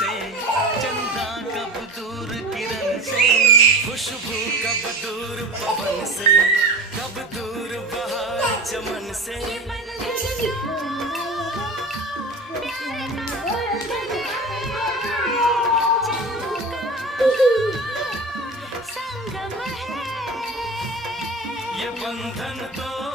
से, चंदा कब दूर किरण से, खुशबू कब दूर पवन से, कब दूर बहार चमन से। ये बंधन तो